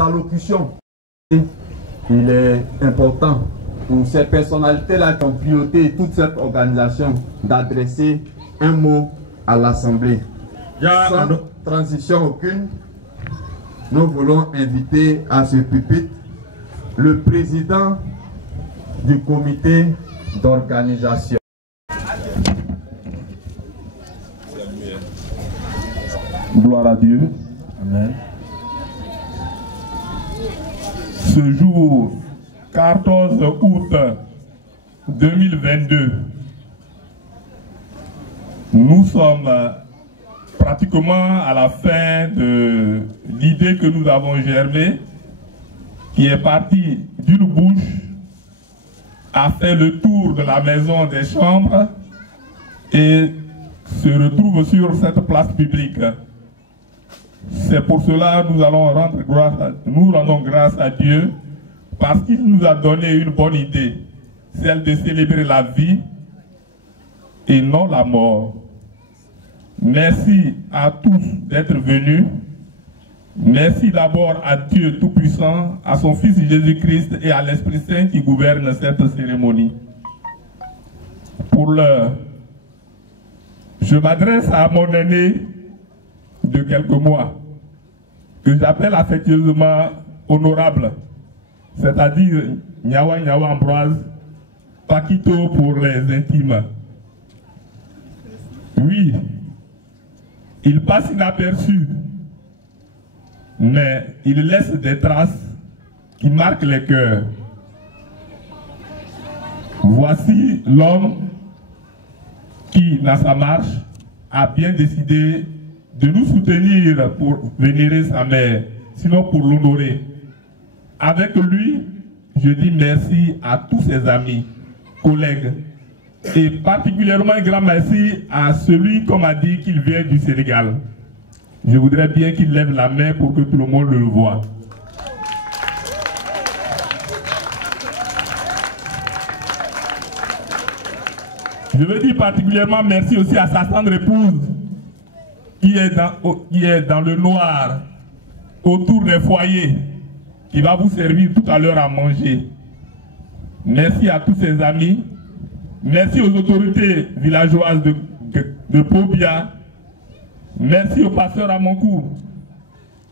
allocutions. Il est important pour ces personnalités-là qui ont piloté toute cette organisation d'adresser un mot à l'Assemblée. Sans transition aucune, nous voulons inviter à ce pupitre le président du comité d'organisation. Gloire à Dieu. Amen. Ce jour, 14 août 2022, nous sommes pratiquement à la fin de l'idée que nous avons germée, qui est partie d'une bouche, a fait le tour de la maison des chambres et se retrouve sur cette place publique. C'est pour cela que nous rendons grâce à Dieu, parce qu'il nous a donné une bonne idée, celle de célébrer la vie et non la mort. Merci à tous d'être venus. Merci d'abord à Dieu Tout-Puissant, à son Fils Jésus-Christ et à l'Esprit Saint qui gouverne cette cérémonie. Pour l'heure, je m'adresse à mon aîné de quelques mois, que j'appelle affectueusement honorable, c'est-à-dire Nyawa Nyawa Ambroise, Paquito pour les intimes. Oui, il passe inaperçu, mais il laisse des traces qui marquent les cœurs. Voici l'homme qui, dans sa marche, a bien décidé de nous soutenir pour vénérer sa mère, sinon pour l'honorer. Avec lui, je dis merci à tous ses amis, collègues, et particulièrement un grand merci à celui qu'on m'a dit qu'il vient du Sénégal. Je voudrais bien qu'il lève la main pour que tout le monde le voie. Je veux dire particulièrement merci aussi à sa tendre épouse qui est dans le noir, autour des foyers, qui va vous servir tout à l'heure à manger. Merci à tous ses amis. Merci aux autorités villageoises de Pobia. Merci au pasteur Amonkou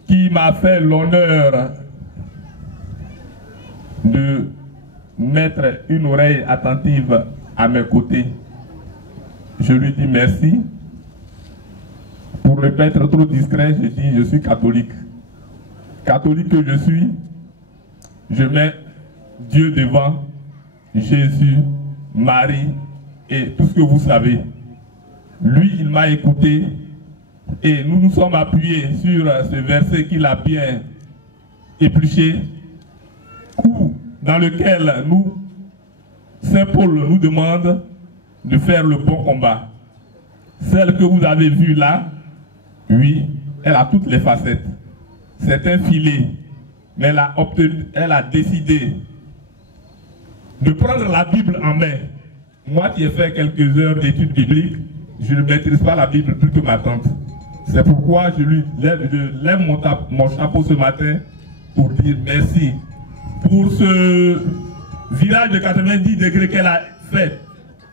qui m'a fait l'honneur de mettre une oreille attentive à mes côtés. Je lui dis merci. Pour ne pas être trop discret, je dis je suis catholique. Catholique que je suis, je mets Dieu devant, Jésus, Marie et tout ce que vous savez. Lui, il m'a écouté et nous nous sommes appuyés sur ce verset qu'il a bien épluché, dans lequel Saint Paul nous demande de faire le bon combat. Celle que vous avez vue là, oui, elle a toutes les facettes. C'est un filet, mais elle a décidé de prendre la Bible en main. Moi qui ai fait quelques heures d'études bibliques, je ne maîtrise pas la Bible plus que ma tante. C'est pourquoi je lève mon chapeau ce matin pour dire merci pour ce virage de 90 degrés qu'elle a fait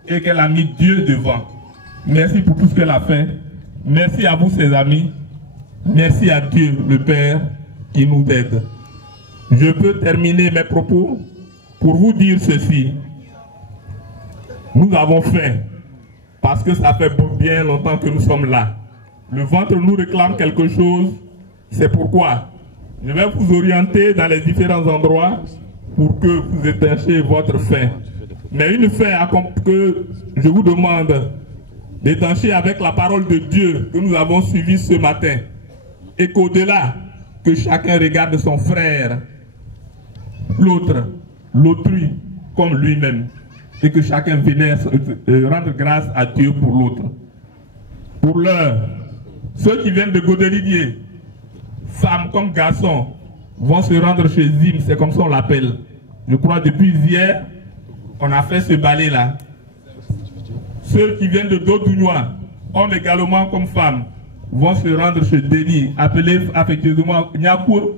et qu'elle a mis Dieu devant. Merci pour tout ce qu'elle a fait. Merci à vous, ses amis. Merci à Dieu, le Père, qui nous aide. Je peux terminer mes propos pour vous dire ceci. Nous avons faim parce que ça fait bien longtemps que nous sommes là. Le ventre nous réclame quelque chose. C'est pourquoi je vais vous orienter dans les différents endroits pour que vous étanchiez votre faim. Mais une faim que je vous demande d'étancher avec la parole de Dieu que nous avons suivie ce matin. Et qu'au-delà, que chacun regarde son frère, l'autre, l'autrui, comme lui-même. Et que chacun vienne rendre grâce à Dieu pour l'autre. Pour l'heure, ceux qui viennent de Godelidier, femmes comme garçons, vont se rendre chez Zim, c'est comme ça on l'appelle. Je crois depuis hier, on a fait ce balai-là. Ceux qui viennent de Dodougnois, hommes également comme femmes, vont se rendre chez Denis, appelé affectueusement Nyakou.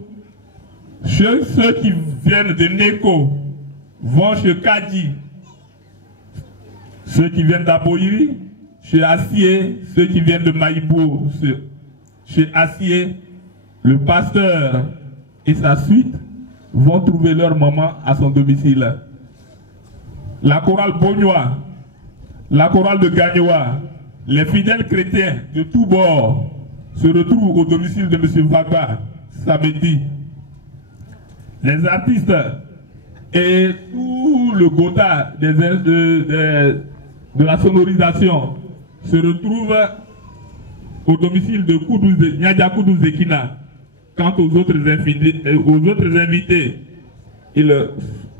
Ceux qui viennent de Neko vont chez Kadi. Ceux qui viennent d'Aboiri, chez Assier. Ceux qui viennent de Maïbo, chez Assier. Le pasteur et sa suite vont trouver leur maman à son domicile. La chorale Bognois, la chorale de Gagnoa, les fidèles chrétiens de tous bords se retrouvent au domicile de M. Vagba samedi. Les artistes et tout le Gotha de la sonorisation se retrouvent au domicile de Nyadia Koudou Zekina. Quant aux autres invités, ils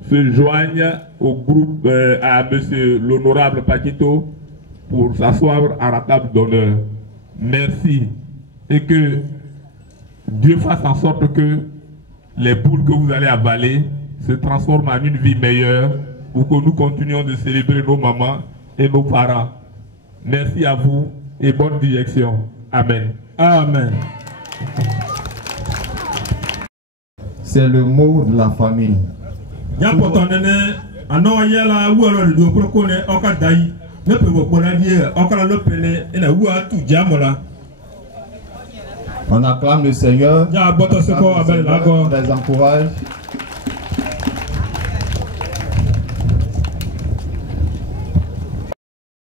se joignent au groupe, à M. l'honorable Paquito pour s'asseoir à la table d'honneur. Merci. Et que Dieu fasse en sorte que les boules que vous allez avaler se transforment en une vie meilleure pour que nous continuions de célébrer nos mamans et nos parents. Merci à vous et bonne direction. Amen. Amen. C'est le mot de la famille. On acclame le Seigneur, on les encourage.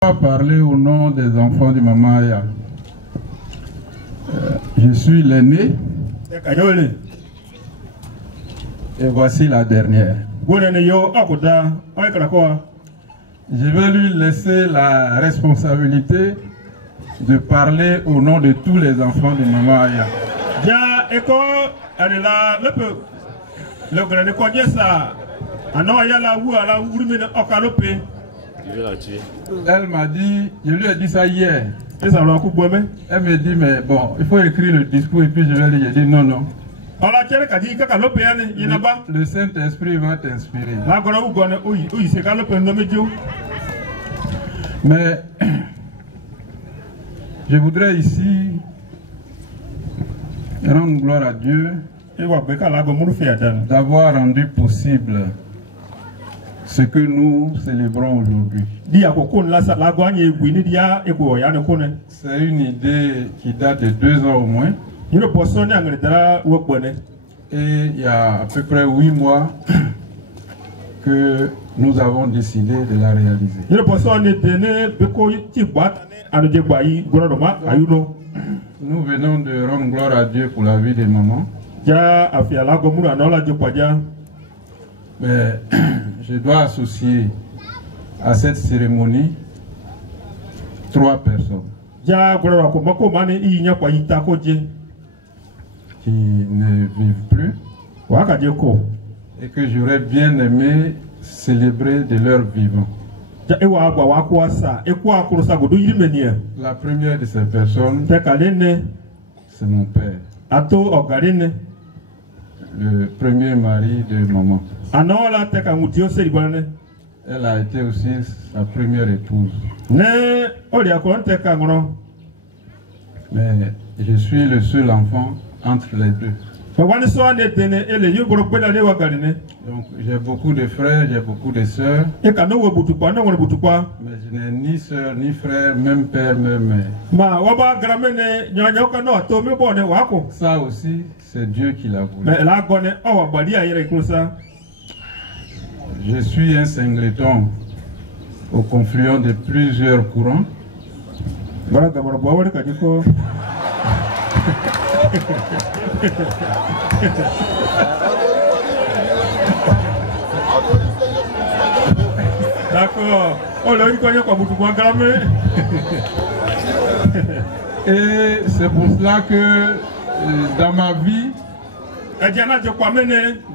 Je vais parler au nom des enfants du Maman Aya. Je suis l'aîné et voici la dernière. Je vais lui laisser la responsabilité de parler au nom de tous les enfants de Maman Aya. Elle m'a dit, je lui ai dit ça hier. Elle me dit, mais bon, il faut écrire le discours et puis je vais lui dire non, non. Le Saint-Esprit va t'inspirer. Mais je voudrais ici rendre gloire à Dieu d'avoir rendu possible ce que nous célébrons aujourd'hui. C'est une idée qui date de 2 ans au moins. Et il y a à peu près 8 mois que nous avons décidé de la réaliser. Nous venons de rendre gloire à Dieu pour la vie des mamans. Mais je dois associer à cette cérémonie 3 personnes qui ne vivent plus et que j'aurais bien aimé célébrer de leur vivant. La première de ces personnes, c'est mon père, le premier mari de maman. Elle a été aussi sa première épouse. Mais je suis le seul enfant entre les deux. Donc j'ai beaucoup de frères, j'ai beaucoup de sœurs. Mais je n'ai ni sœur, ni frère, même père, même mère. Ça aussi, c'est Dieu qui l'a voulu. Je suis un singleton au confluent de plusieurs courants. D'accord. Et c'est pour cela que dans ma vie,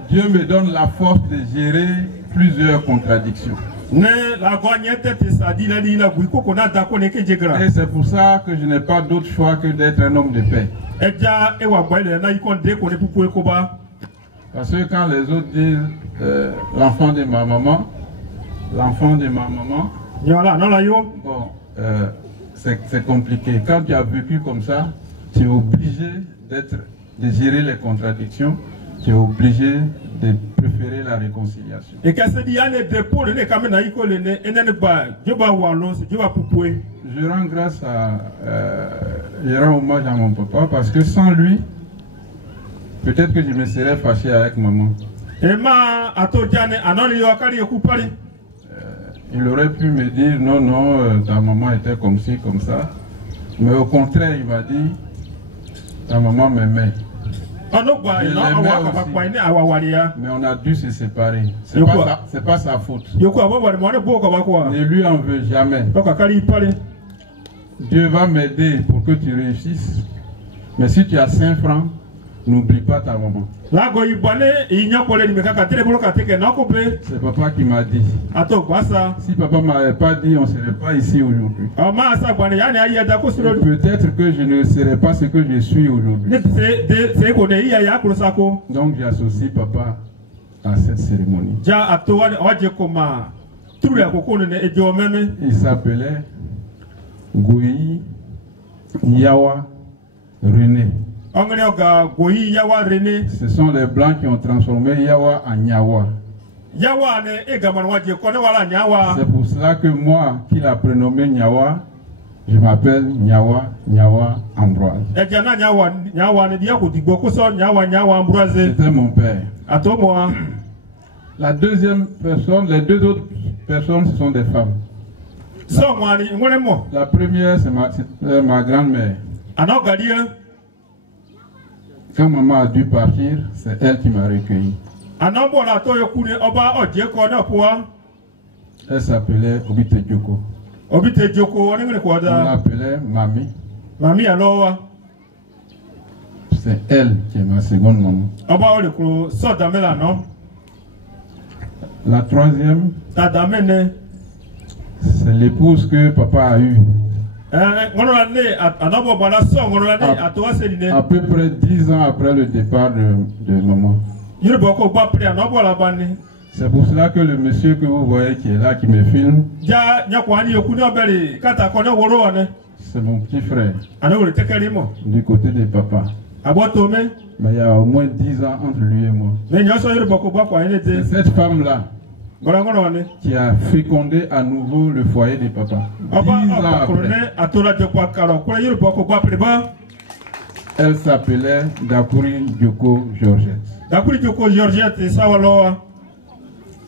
Dieu me donne la force de gérer plusieurs contradictions. Et c'est pour ça que je n'ai pas d'autre choix que d'être un homme de paix. Parce que quand les autres disent l'enfant de ma maman, bon, c'est compliqué. Quand tu as vécu comme ça, tu es obligé de gérer les contradictions tu es obligé de préférer la réconciliation. Et qu'est-ce qu'il y a des dépôts de Je rends grâce je rends hommage à mon papa parce que sans lui, peut-être que je me serais fâché avec maman. Il aurait pu me dire non, ta maman était comme ci, comme ça. Mais au contraire, il m'a dit, ta maman m'aimait. Mais on a dû se séparer. C'est pas sa faute. Ne lui en veux jamais. Dieu va m'aider pour que tu réussisses. Mais si tu as 5 francs, n'oublie pas ta maman. C'est papa qui m'a dit. Si papa ne m'avait pas dit, on ne serait pas ici aujourd'hui. Peut-être que je ne serais pas ce que je suis aujourd'hui. Donc j'associe papa à cette cérémonie. Il s'appelait Goyi Yawa René. Ce sont les Blancs qui ont transformé Yawa en Nyawa. C'est pour cela que moi, qui l'a prénommé Nyawa, je m'appelle Nyawa Ambroise. C'était mon père. La deuxième personne, les 2 autres personnes, ce sont des femmes. La première, c'est ma grand-mère. Quand maman a dû partir, c'est elle qui m'a recueilli. Elle s'appelait Obite Djoko. On l'appelait Mamie. C'est elle qui est ma seconde maman. La troisième, c'est l'épouse que papa a eue. À peu près 10 ans après le départ de maman. C'est pour cela que le monsieur que vous voyez qui est là, qui me filme, c'est mon petit frère, du côté de papa. Mais il y a au moins 10 ans entre lui et moi. C'est cette femme-là qui a fécondé à nouveau le foyer de papa. 10 ans après. Elle s'appelait Dakuri Djoko Georgette.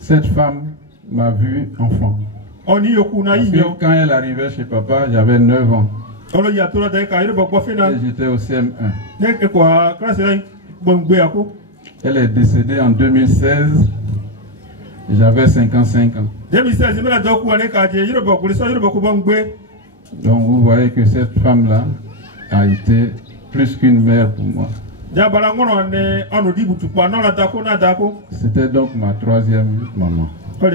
Cette femme m'a vu enfant. Parce que quand elle arrivait chez papa, j'avais 9 ans. Et j'étais au CM1. Elle est décédée en 2016. J'avais 55 ans. Donc vous voyez que cette femme-là a été plus qu'une mère pour moi. C'était donc ma troisième maman. Je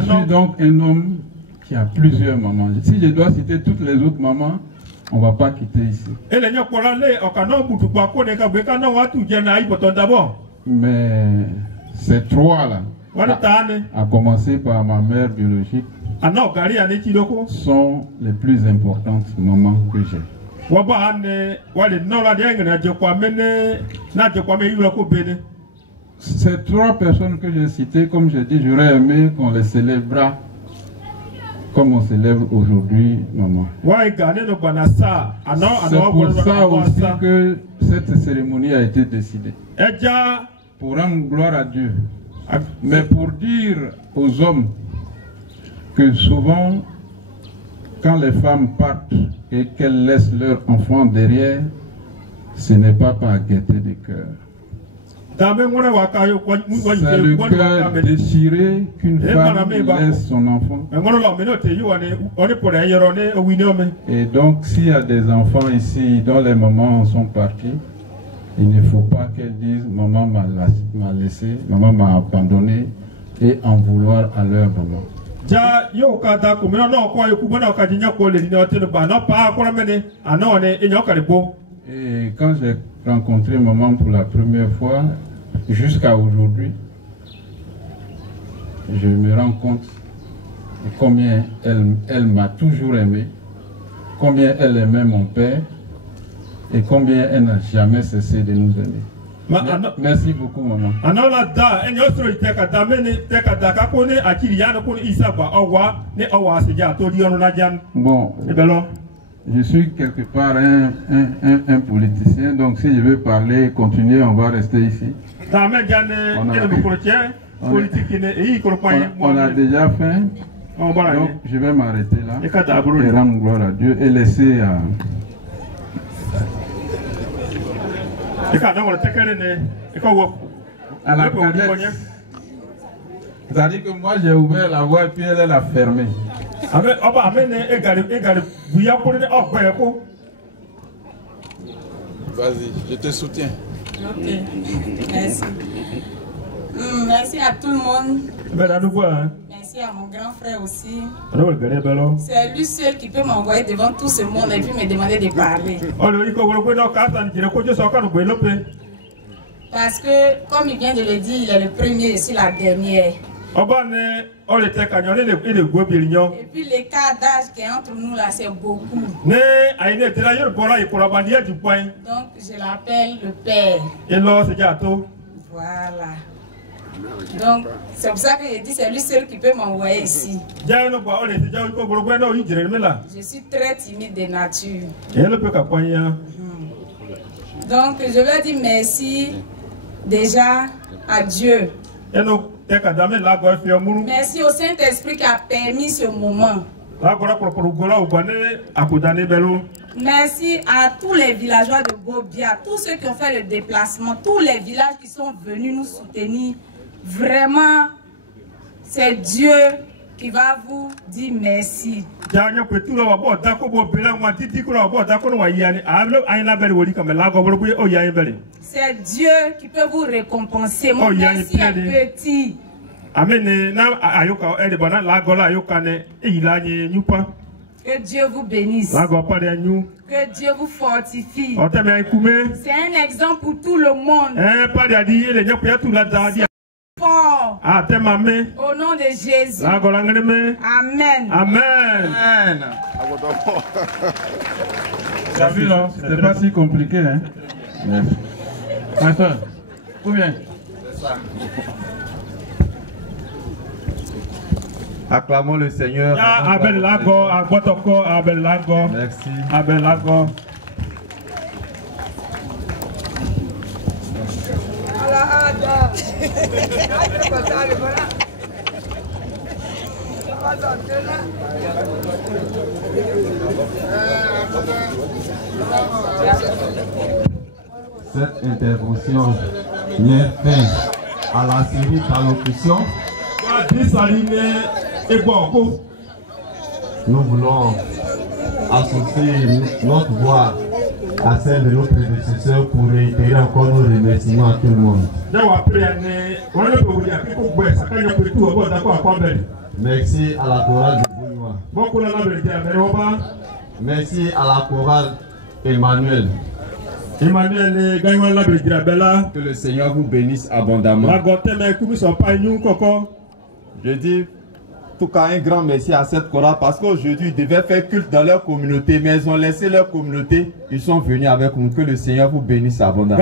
suis donc un homme qui a plusieurs mamans. Si je dois citer toutes les autres mamans, on ne va pas quitter ici. Mais ces 3-là, à commencer par ma mère biologique, sont les plus importantes mamans que j'ai. Ces 3 personnes que j'ai citées, comme je dis, j'aurais aimé qu'on les célèbre comme on célèbre aujourd'hui maman. C'est pour ça aussi que cette cérémonie a été décidée. Pour rendre gloire à Dieu. Mais pour dire aux hommes que souvent, quand les femmes partent et qu'elles laissent leurs enfants derrière, ce n'est pas par gaieté de cœur. C'est le cœur déchiré qu'une femme laisse son enfant. Et donc, s'il y a des enfants ici dont les mamans sont partis, il ne faut pas qu'elles disent « maman m'a laissé, maman m'a abandonné » et en vouloir à leur maman. Et quand j'ai rencontré maman pour la première fois, jusqu'à aujourd'hui, je me rends compte de combien elle m'a toujours aimé, combien elle aimait mon père et combien elle n'a jamais cessé de nous aimer. Merci beaucoup, maman. Bon, je suis quelque part un politicien, donc si je veux parler et continuer, on va rester ici. On a déjà faim, donc je vais m'arrêter là et rendre gloire à Dieu et laisser à la cadette. C'est-à-dire que moi j'ai ouvert la voie et puis elle l'a fermée. Vas-y, je te soutiens. Ok, merci. Merci à tout le monde. Merci à mon grand frère aussi. C'est lui seul qui peut m'envoyer devant tout ce monde et puis me demander de parler. Parce que, comme il vient de le dire, il est le premier et c'est la dernière. Et puis l'écart d'âge qui est entre nous là, c'est beaucoup. Donc je l'appelle le père. Voilà. Donc c'est pour ça que je dis c'est lui seul qui peut m'envoyer ici. Je suis très timide de nature. Donc je vais dire merci déjà à Dieu. Merci au Saint-Esprit qui a permis ce moment. Merci à tous les villageois de Bobia, tous ceux qui ont fait le déplacement, tous les villages qui sont venus nous soutenir. Vraiment, c'est Dieu qui va vous dire merci. C'est Dieu qui peut vous récompenser. Mon merci est petit. Que Dieu vous bénisse. Que Dieu vous fortifie. C'est un exemple pour tout le monde. Fort. Au nom de Jésus. Amen. Amen. T'as vu là, c'était pas si compliqué, hein? Attends, combien? Acclamons le Seigneur. Merci. Cette intervention vient fin à la série d'allocutions. Nous voulons associer notre voix à celle de nos prédécesseurs pour réitérer encore nos remerciements à tout le monde. Merci à la chorale de Bounois. Merci à la chorale Emmanuel. Que le Seigneur vous bénisse abondamment. Je dis tout cas un grand merci à cette chorale parce qu'aujourd'hui ils devaient faire culte dans leur communauté, mais ils ont laissé leur communauté, ils sont venus avec nous. Que le Seigneur vous bénisse abondamment.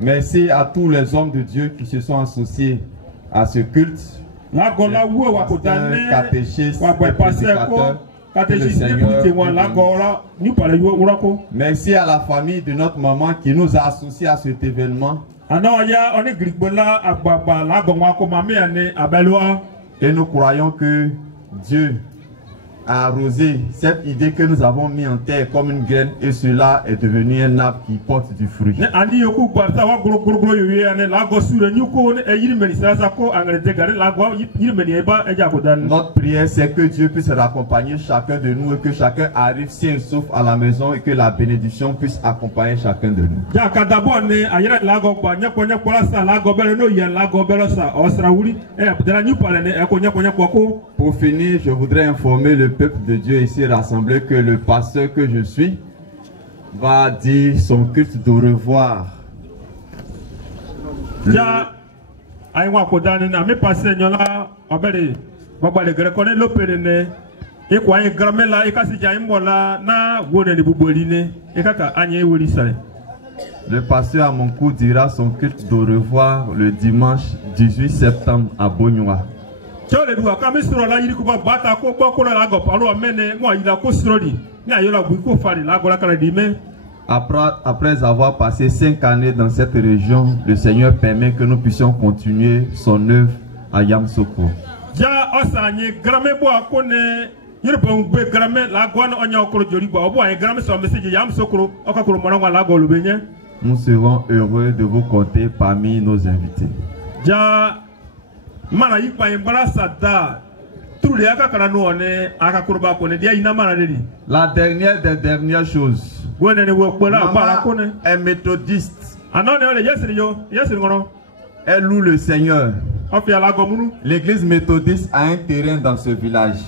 Merci à tous les hommes de Dieu qui se sont associés à ce culte. Catéchistes, prédicateurs. Merci à la famille de notre maman qui nous a associés à cet événement. Et nous croyons que Dieu a arrosé cette idée que nous avons mis en terre comme une graine et cela est devenu un arbre qui porte du fruit. Notre prière c'est que Dieu puisse accompagner chacun de nous et que chacun arrive sain et sauf à la maison et que la bénédiction puisse accompagner chacun de nous. Pour finir, je voudrais informer le peuple de Dieu ici rassemblé que le pasteur que je suis va dire son culte de revoir. Et quoi, un grand là, et quand c'est déjà un mola, na, wone de bouboline, et kaka, agne, woli sale. Le pasteur Amonkou dira son culte de revoir le dimanche 18 septembre à Bognoa. Après avoir passé 5 années dans cette région, le Seigneur permet que nous puissions continuer son œuvre à Yamsoko. Nous serons heureux de vous compter parmi nos invités. La dernière des dernières choses. Maman est méthodiste. Elle loue le Seigneur. L'église méthodiste a un terrain dans ce village.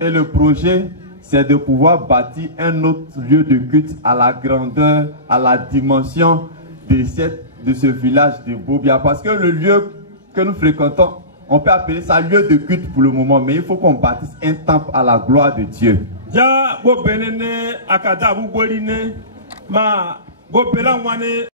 Et le projet, c'est de pouvoir bâtir un autre lieu de culte à la grandeur, à la dimension de ce village de Bobia. Parce que le lieu que nous fréquentons, on peut appeler ça lieu de culte pour le moment, mais il faut qu'on bâtisse un temple à la gloire de Dieu.